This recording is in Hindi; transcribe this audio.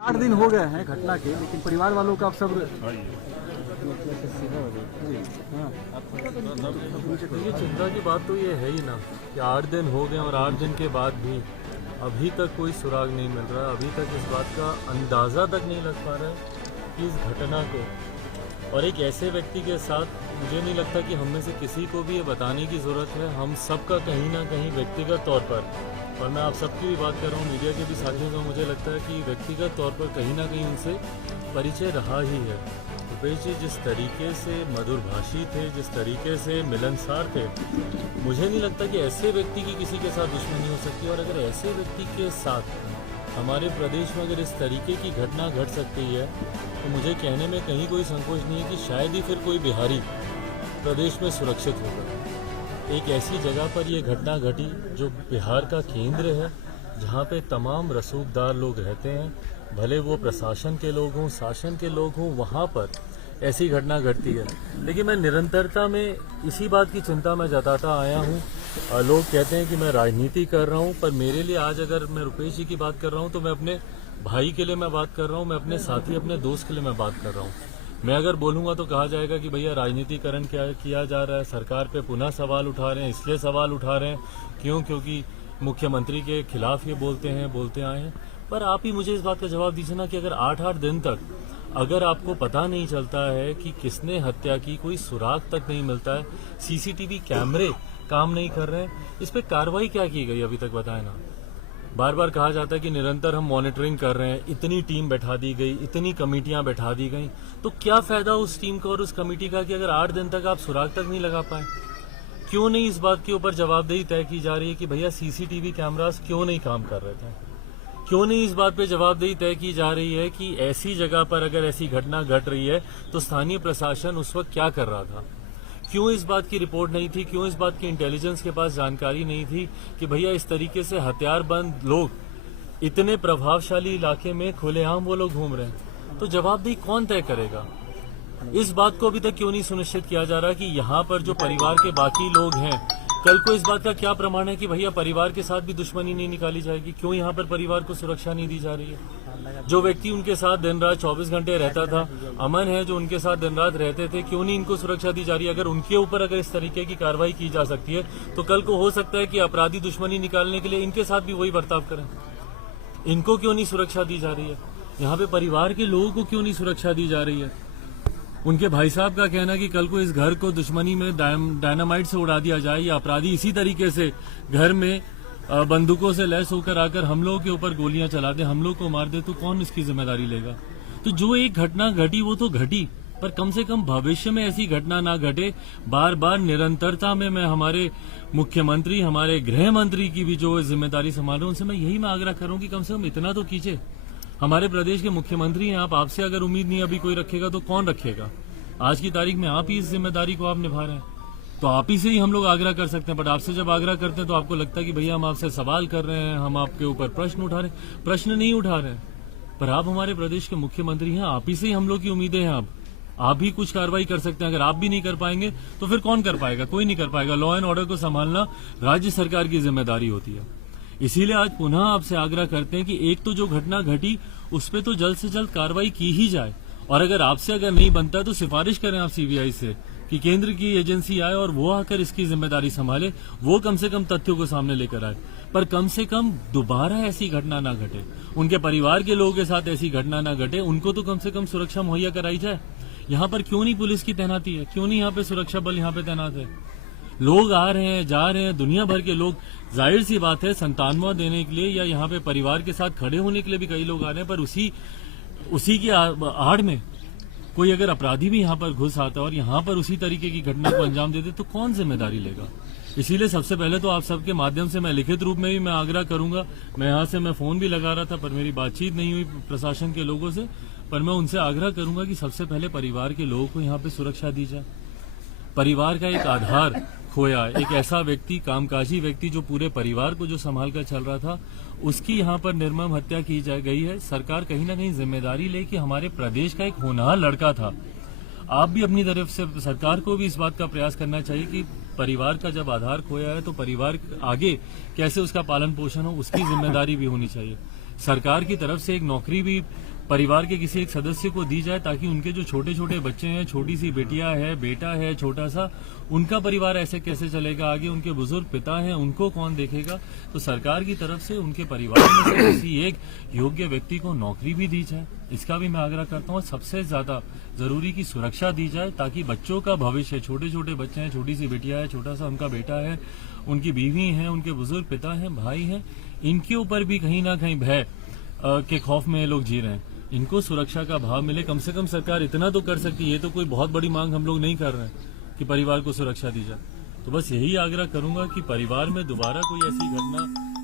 8 दिन हो गए हैं घटना के, लेकिन परिवार वालों का अब सब ये चिंता की बात तो ये है ही ना कि 8 दिन हो गए और 8 दिन के बाद भी अभी तक कोई सुराग नहीं मिल रहा है। अभी तक इस बात का अंदाज़ा तक नहीं लग पा रहा है कि इस घटना को और एक ऐसे व्यक्ति के साथ मुझे नहीं लगता कि हम में से किसी को भी ये बताने की ज़रूरत है। हम सबका कहीं ना कहीं व्यक्तिगत तौर पर, और मैं आप सबकी भी बात कर रहा हूँ, मीडिया के भी साथियों का, मुझे लगता है कि व्यक्तिगत तौर पर कहीं ना कहीं उनसे परिचय रहा ही है। रुपेश जी जिस तरीके से मधुरभाषी थे, जिस तरीके से मिलनसार थे, मुझे नहीं लगता कि ऐसे व्यक्ति की किसी के साथ दुश्मनी हो सकती। और अगर ऐसे व्यक्ति के साथ हमारे प्रदेश में अगर इस तरीके की घटना घट सकती है तो मुझे कहने में कहीं कोई संकोच नहीं है कि शायद ही फिर कोई बिहारी प्रदेश में सुरक्षित होगा। एक ऐसी जगह पर यह घटना घटी जो बिहार का केंद्र है, जहाँ पे तमाम रसूखदार लोग रहते हैं, भले वो प्रशासन के लोग हों, शासन के लोग हों, वहाँ पर ऐसी घटना घटती है। लेकिन मैं निरंतरता में इसी बात की चिंता में जताता आया हूँ। लोग कहते हैं कि मैं राजनीति कर रहा हूँ, पर मेरे लिए आज अगर मैं रुपेश जी की बात कर रहा हूँ तो मैं अपने भाई के लिए मैं बात कर रहा हूँ, मैं अपने साथी, अपने दोस्त के लिए मैं बात कर रहा हूँ। मैं अगर बोलूँगा तो कहा जाएगा कि भैया राजनीतिकरण क्या किया जा रहा है, सरकार पे पुनः सवाल उठा रहे हैं। इसलिए सवाल उठा रहे हैं क्योंकि मुख्यमंत्री के खिलाफ ये बोलते आए हैं। पर आप ही मुझे इस बात का जवाब दीजिए ना कि अगर 8-8 दिन तक अगर आपको पता नहीं चलता है कि किसने हत्या की, कोई सुराग तक नहीं मिलता है, सीसीटीवी कैमरे काम नहीं कर रहे हैं, इस पे कार्रवाई क्या की गई अभी तक बताएं ना। बार बार कहा जाता है कि निरंतर हम मॉनिटरिंग कर रहे हैं, इतनी टीम बैठा दी गई, इतनी कमेटियां बैठा दी गई, तो क्या फायदा उस टीम का और उस कमेटी का कि अगर 8 दिन तक आप सुराग तक नहीं लगा पाए। क्यों नहीं इस बात के ऊपर जवाबदेही तय की जा रही है कि भैया सीसीटीवी कैमरास क्यों नहीं काम कर रहे थे। क्यों नहीं इस बात पे जवाबदेही तय की जा रही है कि ऐसी जगह पर अगर ऐसी घटना घट रही है तो स्थानीय प्रशासन उस वक्त क्या कर रहा था। क्यों इस बात की रिपोर्ट नहीं थी, क्यों इस बात की इंटेलिजेंस के पास जानकारी नहीं थी कि भैया इस तरीके से हथियारबंद लोग इतने प्रभावशाली इलाके में खुलेआम वो लोग घूम रहे हैं। तो जवाबदेही कौन तय करेगा। इस बात को अभी तक क्यों नहीं सुनिश्चित किया जा रहा कि यहाँ पर जो परिवार के बाकी लोग हैं, कल को इस बात का क्या प्रमाण है कि भैया परिवार के साथ भी दुश्मनी नहीं निकाली जाएगी। क्यों यहाँ पर परिवार को सुरक्षा नहीं दी जा रही है। जो व्यक्ति उनके साथ दिन रात 24 घंटे रहता था, अमन है जो उनके साथ दिन रात रहते थे, क्यों नहीं इनको सुरक्षा दी जा रही है। अगर उनके ऊपर अगर इस तरीके की कार्रवाई की जा सकती है तो कल को हो सकता है कि अपराधी दुश्मनी निकालने के लिए इनके साथ भी वही बर्ताव करें। इनको क्यों नहीं सुरक्षा दी जा रही है। यहाँ पे परिवार के लोगों को क्यों नहीं सुरक्षा दी जा रही है। उनके भाई साहब का कहना है कि कल को इस घर को दुश्मनी में डायनामाइट से उड़ा दिया जाए या अपराधी इसी तरीके से घर में बंदूकों से लैस होकर आकर हम लोगों के ऊपर गोलियां चला दे, हम लोग को मार दे, तो कौन इसकी जिम्मेदारी लेगा। तो जो एक घटना घटी वो तो घटी, पर कम से कम भविष्य में ऐसी घटना ना घटे। बार बार निरंतरता में मैं हमारे मुख्यमंत्री, हमारे गृह मंत्री की भी जो जिम्मेदारी संभाल रहे हैं उनसे मैं यही आग्रह करूं कि कम से कम इतना तो कीजिए। हमारे प्रदेश के मुख्यमंत्री हैं आप, आपसे अगर उम्मीद नहीं अभी कोई रखेगा तो कौन रखेगा। आज की तारीख में आप ही इस जिम्मेदारी को आप निभा रहे हैं, तो आप ही से ही हम लोग आग्रह कर सकते हैं। बट आपसे जब आग्रह करते हैं तो आपको लगता है कि भैया हम आपसे सवाल कर रहे हैं, हम आपके ऊपर प्रश्न उठा रहे हैं। प्रश्न नहीं उठा रहे हैं, पर आप हमारे प्रदेश के मुख्यमंत्री हैं, आप ही से ही हम लोग की उम्मीदें हैं। आप ही कुछ कार्रवाई कर सकते हैं। अगर आप भी नहीं कर पाएंगे तो फिर कौन कर पाएगा। कोई नहीं कर पाएगा। लॉ एंड ऑर्डर को संभालना राज्य सरकार की जिम्मेदारी होती है। इसीलिए आज पुनः आपसे आग्रह करते हैं कि एक तो जो घटना घटी उस पर तो जल्द से जल्द कार्रवाई की ही जाए, और अगर आपसे अगर नहीं बनता तो सिफारिश करें आप सीबीआई से कि केंद्र की एजेंसी आए और वो आकर इसकी जिम्मेदारी संभाले, वो कम से कम तथ्यों को सामने लेकर आए। पर कम से कम दोबारा ऐसी घटना ना घटे, उनके परिवार के लोगों के साथ ऐसी घटना ना घटे, उनको तो कम से कम सुरक्षा मुहैया कराई जाए। यहाँ पर क्यों नहीं पुलिस की तैनाती है, क्यों नहीं यहाँ पे सुरक्षा बल यहाँ पे तैनात है। लोग आ रहे हैं, जा रहे हैं, दुनिया भर के लोग, जाहिर सी बात है संतानवा देने के लिए या यहाँ पे परिवार के साथ खड़े होने के लिए भी कई लोग आ रहे हैं। पर उसी की आड़ में कोई अगर अपराधी भी यहाँ पर घुस आता और यहाँ पर उसी तरीके की घटना को अंजाम दे दे तो कौन जिम्मेदारी लेगा। इसीलिए सबसे पहले तो आप सबके माध्यम से मैं लिखित रूप में भी मैं आग्रह करूंगा। मैं यहाँ से मैं फोन भी लगा रहा था पर मेरी बातचीत नहीं हुई प्रशासन के लोगों से, पर मैं उनसे आग्रह करूंगा कि सबसे पहले परिवार के लोगों को यहाँ पे सुरक्षा दी जाए। परिवार का एक आधार खोया, एक ऐसा व्यक्ति, कामकाजी व्यक्ति जो पूरे परिवार को जो संभाल कर चल रहा था, उसकी यहाँ पर निर्मम हत्या की गई है। सरकार कहीं ना कहीं जिम्मेदारी ले कि हमारे प्रदेश का एक होनहार लड़का था। आप भी अपनी तरफ से सरकार को भी इस बात का प्रयास करना चाहिए कि परिवार का जब आधार खोया है तो परिवार आगे कैसे उसका पालन पोषण हो उसकी जिम्मेदारी भी होनी चाहिए। सरकार की तरफ से एक नौकरी भी परिवार के किसी एक सदस्य को दी जाए, ताकि उनके जो छोटे छोटे बच्चे हैं, छोटी सी बेटियां है, बेटा है छोटा सा, उनका परिवार ऐसे कैसे चलेगा आगे, उनके बुजुर्ग पिता हैं, उनको कौन देखेगा। तो सरकार की तरफ से उनके परिवार में से किसी एक योग्य व्यक्ति को नौकरी भी दी जाए, इसका भी मैं आग्रह करता हूँ। सबसे ज्यादा जरूरी की सुरक्षा दी जाए, ताकि बच्चों का भविष्य, छोटे छोटे बच्चे हैं, छोटी सी बेटियां है, छोटा सा उनका बेटा है, उनकी बीवी है, उनके बुजुर्ग पिता हैं, भाई हैं, इनके ऊपर भी कहीं ना कहीं भय के खौफ में ये लोग जी रहे हैं। इनको सुरक्षा का भाव मिले, कम से कम सरकार इतना तो कर सकती है। ये तो कोई बहुत बड़ी मांग हम लोग नहीं कर रहे हैं कि परिवार को सुरक्षा दी जाए। तो बस यही आग्रह करूंगा कि परिवार में दोबारा कोई ऐसी घटना